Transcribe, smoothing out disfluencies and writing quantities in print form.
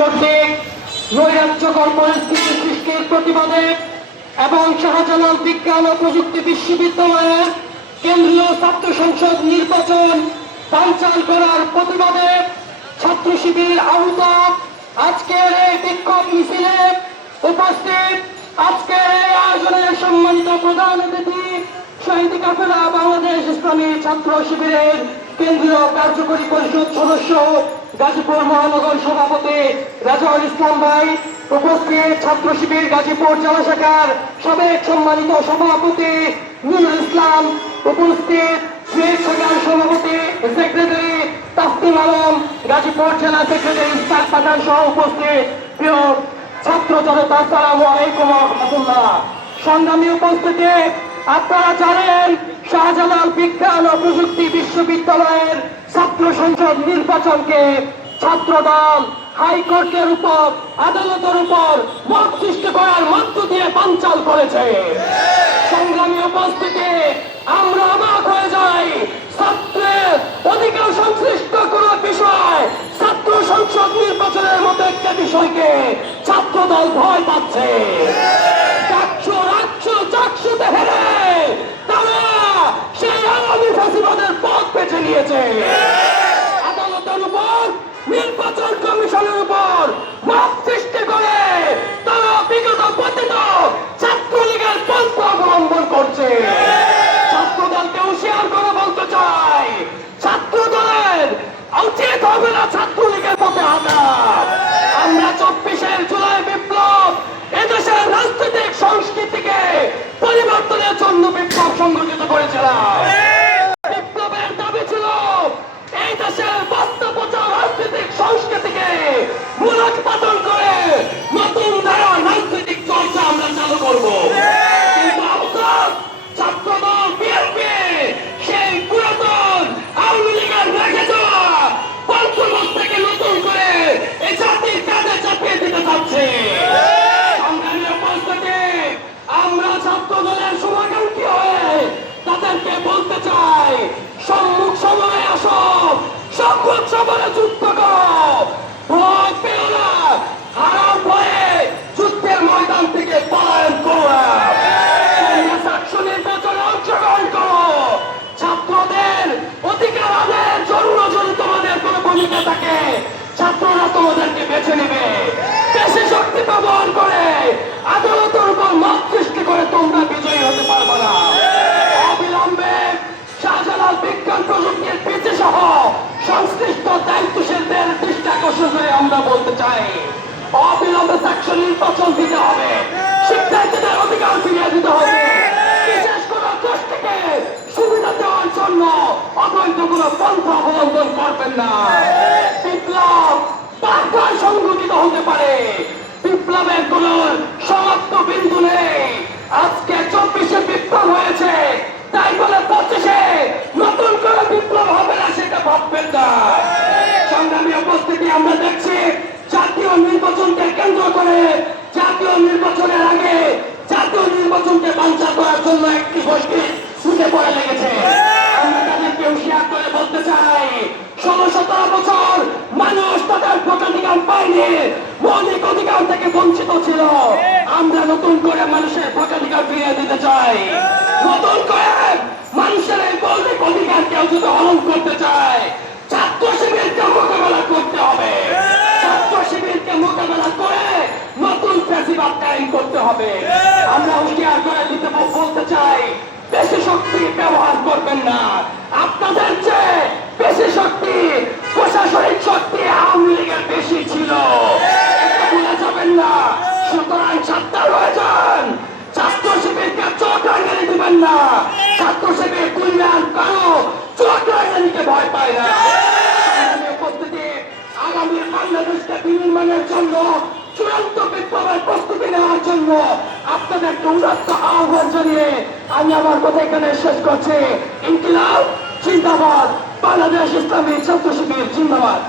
কর্তৃক নৈরাজ্যকর পরিস্থিতি সৃষ্টির প্রতিবাদে এবং শাহজালাল বিজ্ঞান ও প্রযুক্তি বিশ্ববিদ্যালয়ের কেন্দ্রীয় ছাত্র সংসদ নির্বাচন বানচাল করার প্রতিবাদে ছাত্র শিবির আহত আজকের এই বিক্ষোভ মিছিলে উপস্থিত আজকের এই আয়োজনের সম্মানিত প্রধান অতিথি শহীদ কাফেলা বাংলাদেশ ইসলামী ছাত্র শিবিরের কেন্দ্রীয় কার্যকরী পরিষদ সদস্য গাজীপুর মহানগর সভাপতি রাজাউল ইসলাম ভাই, উপস্থিত ছাত্র শিবির গাজীপুর জেলা শাখার সাবেক সম্মানিত সভাপতি নুরুল ইসলাম, উপস্থিত সিলেট শাখার সভাপতি সেক্রেটারি তাসলিম আলম, গাজীপুর জেলা সেক্রেটারি ইসমাইল পাঠান সহ উপস্থিত প্রিয় ছাত্র জনতা, আসসালামু আলাইকুম ওয়া রাহমাতুল্লাহ। সংগ্রামী উপস্থিতি, আপনারা জানেন শাহজালাল বিজ্ঞান ও প্রযুক্তি বিশ্ববিদ্যালয়ের ছাত্র সংসদ নির্বাচনকে ছাত্রদল হাইকোর্টের উপর আদালতের উপর মত সৃষ্টি করার মধ্য দিয়ে বানচাল করেছে। সংগ্রামী উপস্থিতি, আমরা অবাক হয়ে যাই, ছাত্রের অধিকার সংশ্লিষ্ট কোন বিষয় ছাত্র সংসদ নির্বাচনের মতো একটা বিষয়কে ছাত্রদল ভয় পাচ্ছে। চাকসুতে হেরে তারা সেই আওয়ামী ফাঁসিবাদের পথ বেছে নিয়েছে। আদালতের উপর, নির্বাচন কমিশনের উপর মত সৃষ্টি করে তারা বিগত পতিত ছাত্রলীগের পন্থা অবলম্বন করছে। ছাত্রদলকে হুঁশিয়ার করে বলতে চাই, ছাত্রদলের উচিত হবে না ছাত্রলীগের পথে হাঁটা। আমরা 24 জুলাই বিপ্লব এদেশের রাজনৈতিক সংস্কৃতিকে পরিবর্তনের জন্য বিপ্লব সংগঠিত করেছিলাম। বিপ্লবের দাবি ছিল এই দেশের বাস্তবতা রাজনৈতিক সংস্কৃতিকে মূলোৎপাটন করে নতুন ধারা রাজনৈতিক চর্চা আমরা চালু করব। কিন্তু আফসোস, ছাত্রদল বিএনপি সেই পুরাতন আওয়ামী লীগের রেখে যাওয়া পঞ্চমত থেকে নতুন করে এই জাতির কাঁধে চাপিয়ে দিতে চাচ্ছে। আমরা ছাত্র দলের শুভাকাঙ্ক্ষী হয়ে তাদেরকে বলতে চাই, সম্মুখ সময়ে আসো, সম্মুখ সময়ে যুদ্ধ করো, ভয় পেও না, হারার ভয়ে যুদ্ধের ময়দান থেকে পলায়ন করো না। নির্বাচনে অংশগ্রহণ করো। ছাত্রদের অধিকার আদায়ের জন্য যদি তোমাদের কোনো ভূমিকা থাকে, ছাত্ররা তোমাদেরকে বেছে নেবে। বেশি শক্তি ব্যবহার করে আদালতের উপর মত সৃষ্টি করে তোমরা বিজয়ী হতে পারবে না। অবিলম্বে শাহজালাল বিজ্ঞান প্রযুক্তির পিছিয়ে সহ সংশ্লিষ্ট দায়িত্বশীলদের দৃষ্টি আকর্ষণ করে আমরা বলতে চাই, অবিলম্বে সেকশন নির্বাচন দিতে হবে, শিক্ষার্থীদের অধিকার ফিরিয়ে দিতে হবে। বিশেষ কোন গোষ্ঠীকে সুবিধা দেওয়ার জন্য অবৈধ কোন পন্থা অবলম্বন করবেন না। বিপ্লব বারবার সংঘটিত হতে পারে, বিপ্লবের কোন সমাপ্ত বিন্দু নেই। আজকে 24-এ বিপ্লব হয়েছে, তাই বলে 25-এ নতুন করে বিপ্লব হবে না সেটা ভাববেন না। সংগ্রামী উপস্থিতি, আমরা দেখছি জাতীয় নির্বাচনকে কেন্দ্র করে জাতীয় নির্বাচনের আগে জাতীয় নির্বাচনকে বানচাল করার জন্য একটি গোষ্ঠী ছুটে পড়ে লেগেছে। আমরা তাদেরকে হুঁশিয়ার করে বলতে চাই, 16-17 বছর মানুষ তাদের ভোটাধিকার পায়নি, মৌলিক অধিকার থেকে বঞ্চিত ছিল। আমরা নতুন করে মানুষের ভোটাধিকার ফিরিয়ে দিতে চাই। নতুন করে মানুষের এই মৌলিক অধিকার কেউ যদি হরণ করতে চায়, ছাত্র শিবিরকে মোকাবেলা করতে হবে। ছাত্র শিবিরকে মোকাবেলা করে নতুন ফ্যাসিবাদ কায়েম করতে হবে। আমরা হুঁশিয়ার করে দিতে বলতে চাই, বেশি শক্তি ব্যবহার করবেন না। আপনাদের চেয়ে বেশি শক্তি, প্রশাসনিক শক্তি আওয়ামী লীগের বেশি ছিল, এটা ভুলে যাবেন না। সুতরাং সাবধান হয়ে যান, ছাত্র শিবিরকে চোখ রাঙানি দিবেন না। ছাত্র শিবির কল্যাণ কারো চোখ রাঙানিকে ভয় পায় না। উপস্থিতি, আগামী বাংলাদেশকে বিনির্মাণের জন্য চূড়ান্ত বিপ্লবের প্রস্তুতি নেওয়ার জন্য আপনাদেরকে উদাত্ত আহ্বান জানিয়ে আমি আমার কথা এখানে শেষ করছি। ইনকিলাব জিন্দাবাদ, বাংলাদেশ ইসলামী ছাত্র শিবির জিন্দাবাদ।